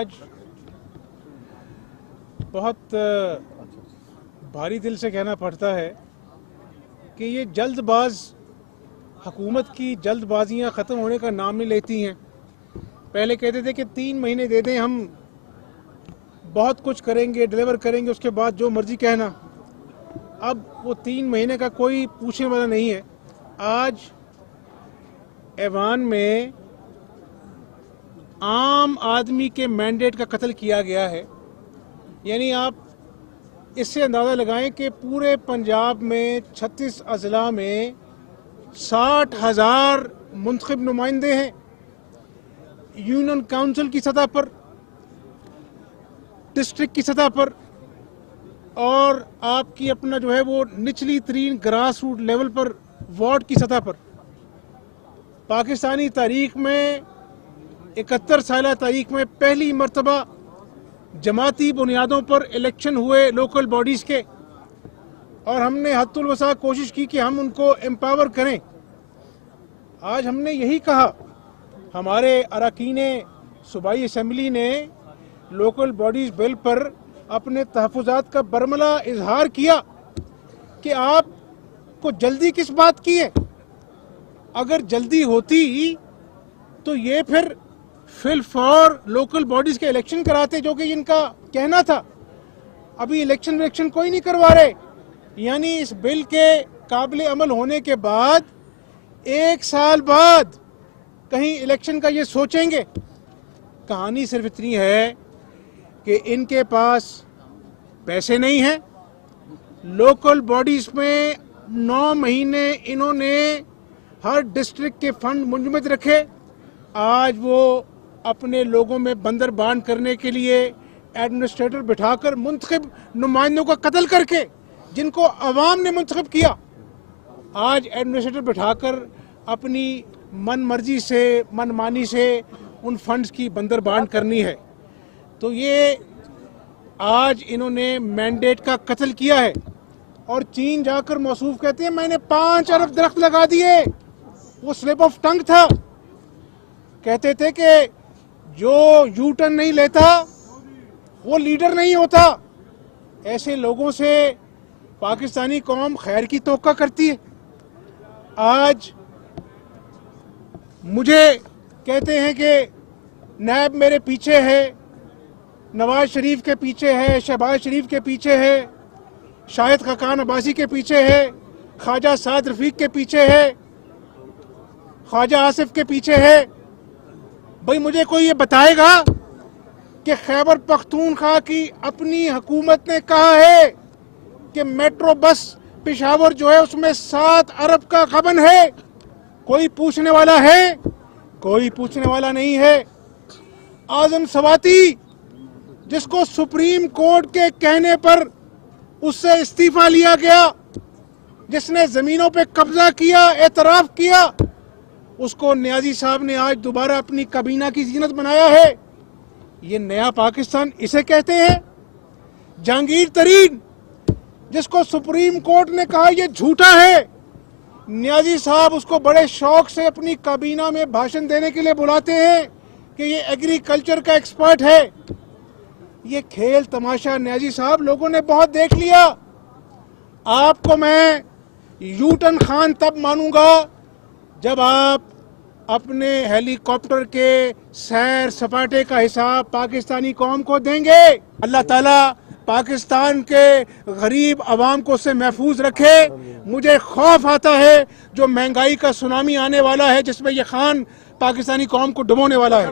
आज बहुत भारी दिल से कहना पड़ता है कि ये जल्दबाज हुकूमत की जल्दबाजियां ख़त्म होने का नाम नहीं लेती हैं। पहले कहते थे कि 3 महीने दे दें, हम बहुत कुछ करेंगे, डिलीवर करेंगे, उसके बाद जो मर्जी कहना। अब वो 3 महीने का कोई पूछने वाला नहीं है। आज ऐवान में आम आदमी के मैंडेट का कत्ल किया गया है। यानी आप इससे अंदाज़ा लगाएं कि पूरे पंजाब में 36 अजला में 60,000 मुंतखब नुमाइंदे हैं। यूनियन काउंसिल की सतह पर, डिस्ट्रिक्ट की सतह पर, और आपकी अपना जो है वो निचली तरीन ग्रास रूट लेवल पर, वार्ड की सतह पर। पाकिस्तानी तारीख में 71 साल तारीख में पहली मरतबा जमाती बुनियादों पर इलेक्शन हुए लोकल बॉडीज़ के, और हमने हद्दुल वसा कोशिश की कि हम उनको एम्पावर करें। आज हमने यही कहा, हमारे अरकान सूबाई असम्बली ने लोकल बॉडीज़ बिल पर अपने तहफ़्फ़ुज़ात का बरमला इजहार किया कि आपको जल्दी किस बात की है। अगर जल्दी होती तो ये फिर फिल फॉर लोकल बॉडीज़ के इलेक्शन कराते, जो कि इनका कहना था। अभी इलेक्शन कोई नहीं करवा रहे। यानी इस बिल के काबिल अमल होने के बाद 1 साल बाद कहीं इलेक्शन का ये सोचेंगे। कहानी सिर्फ इतनी है कि इनके पास पैसे नहीं हैं। लोकल बॉडीज़ में 9 महीने इन्होंने हर डिस्ट्रिक्ट के फंड मुंजमद रखे। आज वो अपने लोगों में बंदर बांट करने के लिए एडमिनिस्ट्रेटर बिठाकर मुंतखब नुमाइंदों का कत्ल करके, जिनको अवाम ने मुंतखब किया, आज एडमिनिस्ट्रेटर बिठाकर अपनी मन मर्जी से, मनमानी से उन फंड्स की बंदर बांट करनी है। तो ये आज इन्होंने मैंडेट का कत्ल किया है। और चीन जाकर मौसूफ कहते हैं मैंने 5 अरब दरख्त लगा दिए। वो स्लिप ऑफ टंग था। कहते थे कि जो यू टर्न नहीं लेता वो लीडर नहीं होता। ऐसे लोगों से पाकिस्तानी कौम खैर की तोक्का करती है। आज मुझे कहते हैं कि नैब मेरे पीछे है, नवाज शरीफ के पीछे है, शहबाज शरीफ के पीछे है, शाहिद खाकान अब्बासी के पीछे है, ख्वाजा साद रफीक के पीछे है, ख्वाजा आसिफ के पीछे है। भाई मुझे कोई ये बताएगा कि खैबर पख्तूनख्वा की अपनी हुकूमत ने कहा है कि मेट्रो बस पेशावर जो है उसमें 7 अरब का गबन है। कोई पूछने वाला है? कोई पूछने वाला नहीं है। आजम सवाती, जिसको सुप्रीम कोर्ट के कहने पर उससे इस्तीफा लिया गया, जिसने जमीनों पे कब्जा किया, एतराफ किया, उसको नियाजी साहब ने आज दोबारा अपनी काबीना की जीनत बनाया है। ये नया पाकिस्तान इसे कहते हैं। जहांगीर तरीन, जिसको सुप्रीम कोर्ट ने कहा यह झूठा है, नियाजी साहब उसको बड़े शौक से अपनी काबीना में भाषण देने के लिए बुलाते हैं कि ये एग्रीकल्चर का एक्सपर्ट है। ये खेल तमाशा नियाजी साहब लोगों ने बहुत देख लिया। आपको मैं यूटन खान तब मानूंगा जब आप अपने हेलीकॉप्टर के सैर सपाटे का हिसाब पाकिस्तानी कौम को देंगे। अल्लाह ताला पाकिस्तान के गरीब आवाम को उससे महफूज रखे। मुझे खौफ आता है जो महंगाई का सुनामी आने वाला है, जिसमें ये खान पाकिस्तानी कौम को डुबोने वाला है।